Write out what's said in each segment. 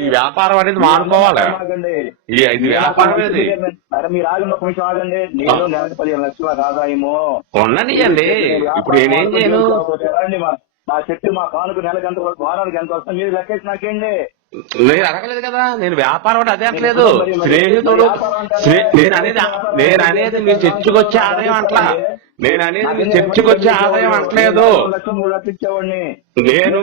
ఈ వ్యాపారం అనేది మానుకోవాలి. ఇది వ్యాపారం అనేది మీరు ఆగండి, ఒక నిమిషం ఆగండి. నేను నెలకు 15 లక్షల ఆదాయము ఉండనియండి. ఇప్పుడు నేనేం చేయను? మా చెట్టు మా కానుక నెలకు ఎంత వారానికి ఎంత వస్తుంది మీరు లెక్కేసి నాకేండి. నేను అడగలేదు కదా, నేను వ్యాపారం అంటే అదే అనలేదు. స్నేహితుడు నేను అనేది మీ చర్చకొచ్చే ఆదాయం అంటలా. నేను అనేది మీ చర్చకొచ్చే ఆదాయం అంటలేదు. నేను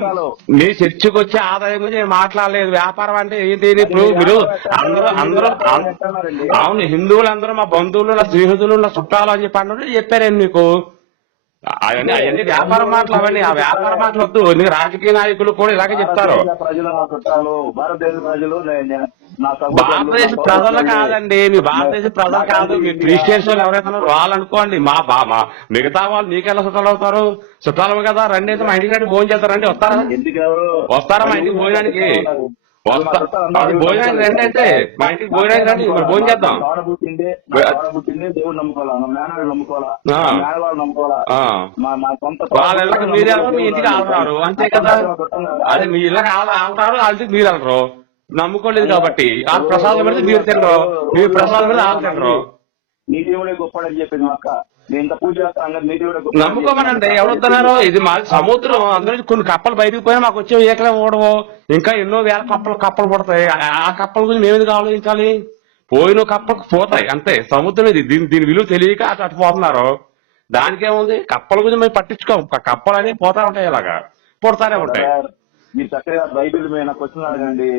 మీ చర్చకొచ్చే ఆదాయం గురించి నేను మాట్లాడలేదు. వ్యాపారం అంటే ఏంటి? ఇప్పుడు మీరు అందరూ అవును, హిందువులందరూ మా బంధువులు, నా స్నేహితులు, నా చుట్టాలు అని చెప్పి అన్నట్టు చెప్పారండి మీకు. అవన్నీ వ్యాపార మాటలు. అవన్నీ ఆ వ్యాపార మాటలు వద్దు. రాజకీయ నాయకులు కూడా ఇలాగే చెప్తారు. భారతదేశ ప్రజలు కాదండి, మీ భారతదేశ ప్రజలు కాదు, మీ క్రిస్టియన్స్ వాళ్ళు ఎవరైతే వాళ్ళనుకోండి. మా మిగతా వాళ్ళు మీకెలా చుట్టాలు అవుతారు? చుట్టాలు కదా, రండి అయితే మా ఇంటికి రండి, భోజనం చేస్తారండి. వస్తారా మా ఇంటికి భోజనానికి? భోజనానికి రండి అంటే మా ఇంటికి భోజనానికి రండి, మరి భోజనం చేద్దాం. వాళ్ళ ఇళ్ళకి మీరు వెళ్ళరు, మీ ఇంటికి ఆడుతున్నారు అంతే కదా. అది మీ ఇళ్ళకి ఆడుతారు, వాళ్ళకి మీరు వెళ్ళరు. నమ్ముకోలేదు కాబట్టి ఆ ప్రసాదం పెడితే మీరు తినరు, మీరు ప్రసాదం పెడితే వాళ్ళు తినరు. నీ దేవుడే గొప్పడని చెప్పింది మా అక్క. నమ్ముకోమనండి, ఎవరొస్తున్నారు? ఇది మా సముద్రం, అందులో కొన్ని కప్పలు బయటకు పోయినా మాకు వచ్చే ఏకలే ఓడవు. ఇంకా ఎన్నో వేల కప్పలు పడతాయి. ఆ కప్పల గురించి మేము ఎందుకు ఆలోచించాలి? పోయిన కప్పలకు పోతాయి అంతే. సముద్రం ఇది, దీని విలువ తెలియక అటు పోతున్నారు. దానికేముంది? కప్పల గురించి మేము పట్టించుకోం. కప్పలు అనేవి పోతా ఉంటాయి, ఇలాగా పుడతానే ఉంటాయి. మీరు చక్కగా బైబిల్ మీద క్వశ్చన్ అడగండి.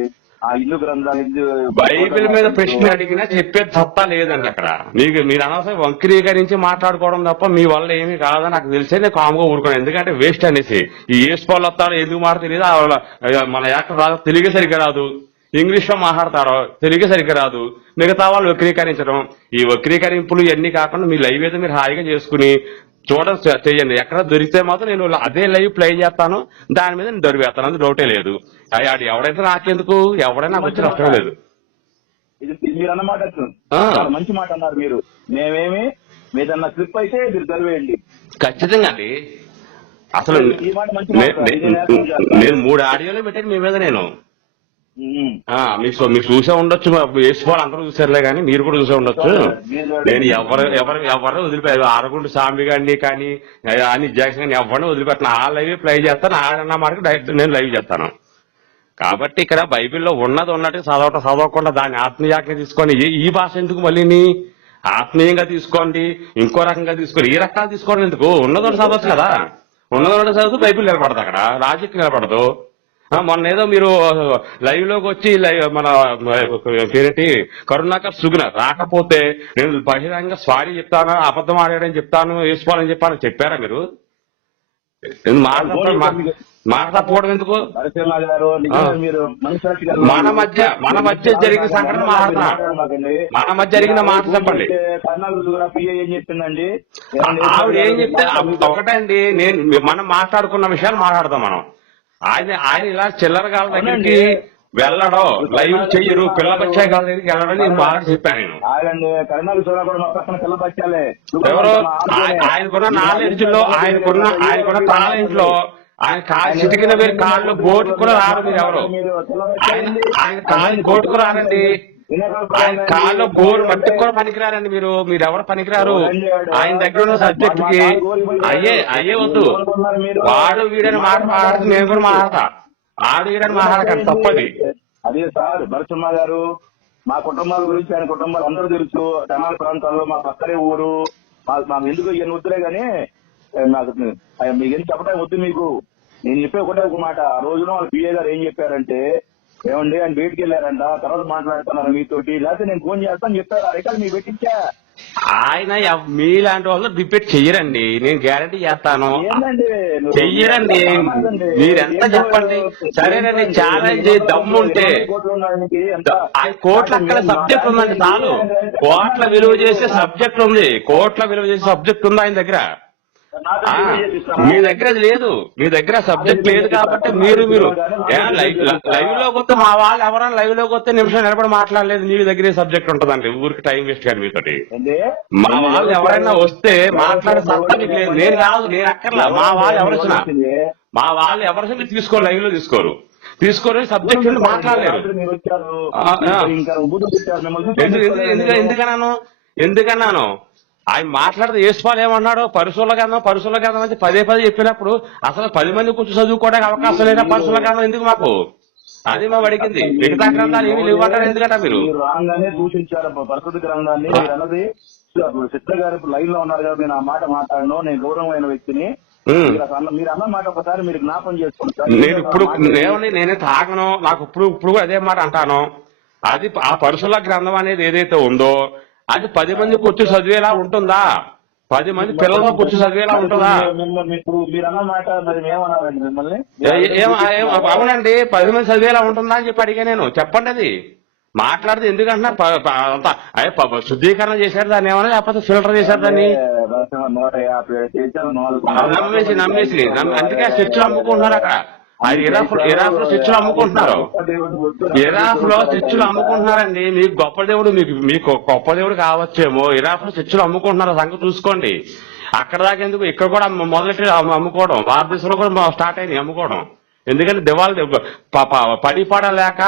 ఆ ఇల్లు గ్రంథాలు బైబిల్ మీద ప్రశ్న అడిగినా చెప్పేది తప్ప లేదండి. అక్కడ మీరు అనవసరం వక్రీకరించి మాట్లాడుకోవడం తప్ప మీ వల్ల ఏమీ కాదని నాకు తెలిసే నేను కామ్గా ఊరుకున్నాను. ఎందుకంటే వేస్ట్ అనేసి. ఈ ఏసుకోళ్ళు వస్తారో ఎందుకు మాట తెలియదు. మన యాక్టర్ రాదు, తెలుగే సరిగ్గా రాదు, ఇంగ్లీష్ లో మాట్లాడతారో తెలుగే సరిగ్గా రాదు. మిగతా వాళ్ళు వక్రీకరించడం, ఈ వక్రీకరింపులు ఇవన్నీ కాకుండా మీ లైవ్ అయితే మీరు హాయిగా చేసుకుని చూడడం చేయండి. ఎక్కడ దొరికితే మాత్రం నేను అదే లైవ్ ప్లే చేస్తాను, దాని మీద నేను దొరికేస్తాను, అందులో డౌటే లేదు. అది ఎవడైతే నాకెందుకు, ఎవడైనా నాకు వచ్చి నష్టం లేదు. మీరు అన్నమాట మంచి మాట అన్నారు. మీరు మేమేమి మీదన్న క్లిప్ అయితే మీరు చదివేయండి ఖచ్చితంగా అండి. అసలు నేను 3 ఆడియోలు పెట్టాను మీ మీద. నేను మీకు చూసే ఉండొచ్చు, వేసుకోవాలి అందరూ చూసారులే కానీ మీరు కూడా చూసే ఉండొచ్చు. నేను ఎవరు వదిలిపెట్టాను. ఆరగుండు సాంబి గారిని కానీ అని జాక్సన్ కానీ ఎవరిని వదిలిపెట్టాను. ఆ లైవ్ ప్లే చేస్తాను, ఆడన్న మాట డైరెక్ట్ నేను లైవ్ చేస్తాను. కాబట్టి ఇక్కడ బైబిల్లో ఉన్నది ఉన్నట్టు చదవకుండా దాన్ని ఆత్మీయంగా తీసుకొని ఈ భాష ఎందుకు మళ్ళీ ఆత్మీయంగా తీసుకోండి, ఇంకో రకంగా తీసుకోండి. ఈ రకాలు తీసుకోండి ఎందుకు? ఉన్నదోటి చదవచ్చు కదా. ఉన్నదోటి చదువుతూ బైబిల్ నిలబడదు, అక్కడ రాజకీయం నిలబడదు. మొన్న ఏదో మీరు లైవ్ లోకి వచ్చి మన పేరేంటి కరుణాకర్ సుగుణ రాకపోతే నేను బహిరంగ సారీ చెప్తాను, అబద్ధం ఆడాడని చెప్తాను, వేసుకోవాలని చెప్పారా మీరు? మాట్లాడకపోవడం ఎందుకు? మన మధ్య జరిగిన సంఘటన మాట్లాడుతున్నాడు. మన మధ్య జరిగిన మాట చెప్పండి. ఆవిడ ఏం చెప్తే ఒకటే అండి. మనం మాట్లాడుకున్న విషయాలు మాట్లాడదాం. మనం ఆయన ఇలా చిల్లర గాల దగ్గరికి వెళ్ళడం, లైవ్ చెయ్యరు, పిల్ల బచ్చా గాల దగ్గరికి వెళ్ళడం నేను బాగా చెప్పాను. ఎవరు ఆయనకున్న నాలెడ్జ్ లో, ఆయనకున్న టాలెంట్ లో ఆయన చిటికిన వేరు కాళ్ళు బోటు కూడా రారు. మీరు ఎవరు? ఆయన కాళ్ళు బోటుకు రారండి. ఆయన కాళ్ళు బోరు మట్టికి కూడా పనికిరారండి. మీరు ఎవరు పనికిరారు. ఆయన దగ్గర ఉన్న సబ్జెక్ట్ కి అయ్యే వద్దు. వాడు వీడని మాట మాట్లాడితే నేను కూడా మాట్లాడతా. ఆడు వీడని మాట్లాడకండి, తప్పది. అదే సార్ భరతమ్మ గారు, మా కుటుంబాల గురించి ఆయన కుటుంబాలు అందరూ తెలుసు. తెనాలి ప్రాంతాల్లో మా పక్కనే ఊరు. మాకు ఎందుకు ఇవన్నీ వద్దులే గానీ నాకు మీకు ఏం చెప్పడం వద్దు. మీకు నేను చెప్పే ఒక మాట. ఆ రోజున వాళ్ళ పిఏ గారు ఏం చెప్పారంటే, ఏమండి ఆయన బయటికి వెళ్ళారంట, తర్వాత మాట్లాడుతున్నారు మీతోటి, లేకపోతే నేను ఫోన్ చేస్తాను చెప్పారు. ఆ రికార్డు మీకు పెట్టించా. ఆయన మీలాంటి వాళ్ళు రిపీట్ చెయ్యరండి, నేను గ్యారంటీ చేస్తాను. చెయ్యరండి. మీరెంత చెప్పండి. సరేనండి, ఛాలెంజ్ దమ్ముంటే ఆయన కోట్ల అక్కడ సబ్జెక్ట్ ఉందండి. చాలు, కోట్ల విలువ చేసే సబ్జెక్ట్ ఉంది. కోట్ల విలువ చేసే సబ్జెక్ట్ ఉంది ఆయన దగ్గర. మీ దగ్గర లేదు. మీ దగ్గర సబ్జెక్ట్ లేదు కాబట్టి మీరు లైవ్ లోకి వస్తే మా వాళ్ళు ఎవరైనా లైవ్ లోకి వస్తే నిమిషం నిలబడి మాట్లాడలేదు. మీ దగ్గరే సబ్జెక్ట్ ఉంటుందండి. ఊరికి టైం వేస్ట్ కానీ మీతోటి. మా వాళ్ళు ఎవరైనా వస్తే మాట్లాడే సత్తా మీకు లేదు. నేను కాదు, నేను అక్కర్లా. మా వాళ్ళు ఎవరు వచ్చినా మీరు తీసుకోరు, లైవ్ లో తీసుకోరు. తీసుకొని సబ్జెక్ట్ నుండి మాట్లాడలేరు. మీరు వచ్చారు ఆ, ఆ. ఇంకా బూతులు తిట్టారు, మిమ్మల్ని ఎందుకన్నాను ఆయన మాట్లాడితే యేసుపాలు ఏమన్నాడు? పరుశుల గంధం అని పదే చెప్పినప్పుడు అసలు 10 మంది కూర్చొని చదువుకోవడానికి అవకాశం లేదా? పరుశుల గంధం ఎందుకు మాకు? అది మా అడిగింది. మిగతా గ్రంథాలు ఏమి లేవంటారు ఎందుకంటే మీరు రాగానే దూషించారు పరిశుద్ధ గ్రంథాన్ని. మీరు అన్నది చిత్ర గారు లైవ్ లో ఉన్నారు కదా, నేను ఆ మాట మాట్లాడను, నేను గౌరవమైన వ్యక్తిని. మీరు అన్న మాట ఒకసారి మీరు జ్ఞాపం చేసుకోండి. నేను ఇప్పుడు నేనే తాగను, నాకు ఇప్పుడు అదే మాట అంటాను. అది ఆ పరుశుల గ్రంథం అనేది ఏదైతే ఉందో అది 10 మంది కూర్చొని చదివేలా ఉంటుందా? 10 మంది పిల్లలతో కూర్చొని చదివేలా ఉంటుందా? ఇప్పుడు మీరు అన్న మాట మరి ఏమన్నారండి మిమ్మల్ని? అవునండి, 10 మంది చదివేలా ఉంటుందా అని చెప్పి అడిగా నేను. చెప్పండి అది మాట్లాడితే ఎందుకంటున్నా శుద్ధీకరణ చేశారు దాన్ని ఏమన్నా, లేకపోతే ఫిల్టర్ చేశారు దాన్ని? 150 నమ్మేసి అందుకే చర్చలు అమ్ముకుంటున్నారు అక్కడ. అది ఇరాఫ్లో చర్చలు అమ్ముకుంటున్నారు. ఇరాఫ్లో చర్చలు అమ్ముకుంటున్నారండి. మీకు గొప్ప దేవుడు, మీకు గొప్ప దేవుడు కావచ్చేమో, ఇరాఫ్లో చర్చలు అమ్ముకుంటున్నారు. సంగతి చూసుకోండి. అక్కడ దాకా ఎందుకు, ఇక్కడ కూడా మొదలెట్టి అమ్ముకోవడం, భారతదేశంలో కూడా స్టార్ట్ అయింది అమ్ముకోవడం. ఎందుకంటే దివాళి పడి పడలేక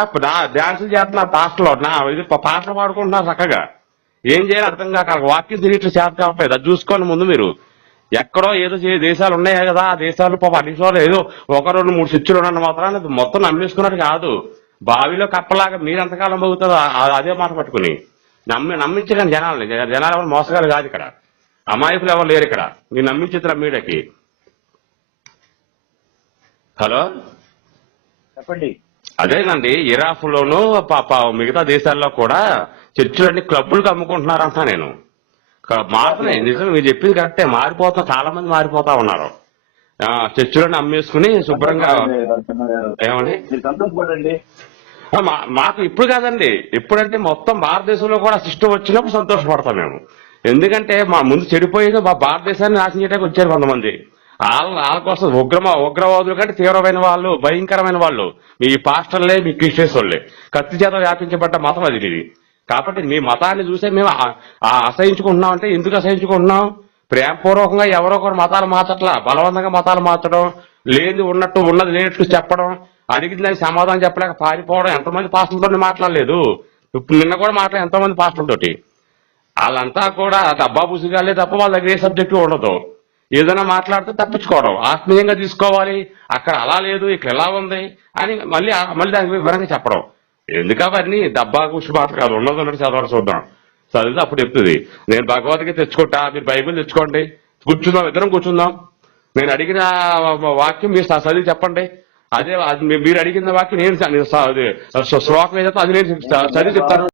డాన్సులు చేస్తున్నారు పాటలో, పాటలు పాడుకుంటున్నారు చక్కగా. ఏం చేయాలి అర్థం కాక వాక్యం తిరిగి చేత కావట్లేదు. అది చూసుకోండి ముందు మీరు. ఎక్కడో ఏదో దేశాలు ఉన్నాయి కదా, ఆ దేశాలు అన్నిసార్లు ఏదో 1, 2, 3 చర్చిలు ఉన్న మాత్రాన్ని మొత్తం నమ్మేసుకున్నట్టు కాదు. బావిలో కప్పలాగా మీరెంతకాలం పోగుతారో అదే మాట పట్టుకుని నమ్మించకండి జనాలు ఎవరు మోసగాలు కాదు ఇక్కడ, అమాయకులు ఎవరు లేరు ఇక్కడ. మీరు నమ్మించుతారా మీడియాకి? హలో చెప్పండి. అదేనండి, ఇరాఫ్లోను మిగతా దేశాల్లో కూడా చర్చిలన్నీ క్లబ్బులకు అమ్ముకుంటున్నారు అంటా నేను. మారుతున్నాయి నిజం, మీరు చెప్పింది కరెక్టే. చాలా మంది మారిపోతా ఉన్నారు. చర్చిలను అమ్మేసుకుని శుభ్రంగా. ఏమండి సంతోషపడండి. మాకు ఇప్పుడు కాదండి, ఎప్పుడంటే మొత్తం భారతదేశంలో కూడా సిస్టమ్ వచ్చినప్పుడు సంతోషపడతాం మేము. ఎందుకంటే మా ముందు చెడిపోయేది మా భారతదేశాన్ని నాశనం చేయడానికి వచ్చారు కొంతమంది. వాళ్ళ కోసం ఉగ్రవాదులు కంటే తీవ్రమైన వాళ్ళు, భయంకరమైన వాళ్ళు మీ పాస్టర్లే, మీ క్రిస్టియన్స్ వాళ్ళే. కత్తి చేత వ్యాపించబడ్డ మతం అది ఇది. కాబట్టి మీ మతాన్ని చూసే మేము అసహించుకుంటున్నాం. అంటే ఎందుకు అసహించుకుంటున్నాం? ప్రేమపూర్వకంగా ఎవరో ఒకరు మతాలు మార్చట్లా, బలవంతంగా మతాలు మార్చడం, లేదు ఉన్నట్టు ఉన్నది లేనట్టు చెప్పడం, అడిగింది దానికి సమాధానం చెప్పలేక పారిపోవడం. ఎంతమంది పాస్టర్లతో మాట్లాడలేదు? ఇప్పుడు నిన్న కూడా మాట్లాడే ఎంతో మంది పాస్టర్లతోటి. వాళ్ళంతా కూడా డబ్బా పుసిగాలే తప్ప వాళ్ళ దగ్గర ఏ సబ్జెక్టు ఉండదు. ఏదైనా మాట్లాడితే తప్పించుకోవడం, ఆత్మీయంగా తీసుకోవాలి. అక్కడ అలా లేదు, ఇక్కడ ఎలా ఉంది అని మళ్ళీ దానికి వివరంగా చెప్పడం. ఎందుకు అవన్నీ డబ్బా కూర్చు మాట కాదు, ఉన్నది చదవాలి. చూద్దాం, చదివితే అప్పుడు చెప్తుంది. నేను భగవద్గీత తెచ్చుకుంటా, మీరు బైబిల్ తెచ్చుకోండి, కూర్చుందాం, ఇద్దరం కూర్చుందాం. నేను అడిగిన వాక్యం మీరు చదివి చెప్పండి. అదే మీరు అడిగిన వాక్యం నేను శ్లోకం ఏదైతే అది నేను చదివి చెప్తాను.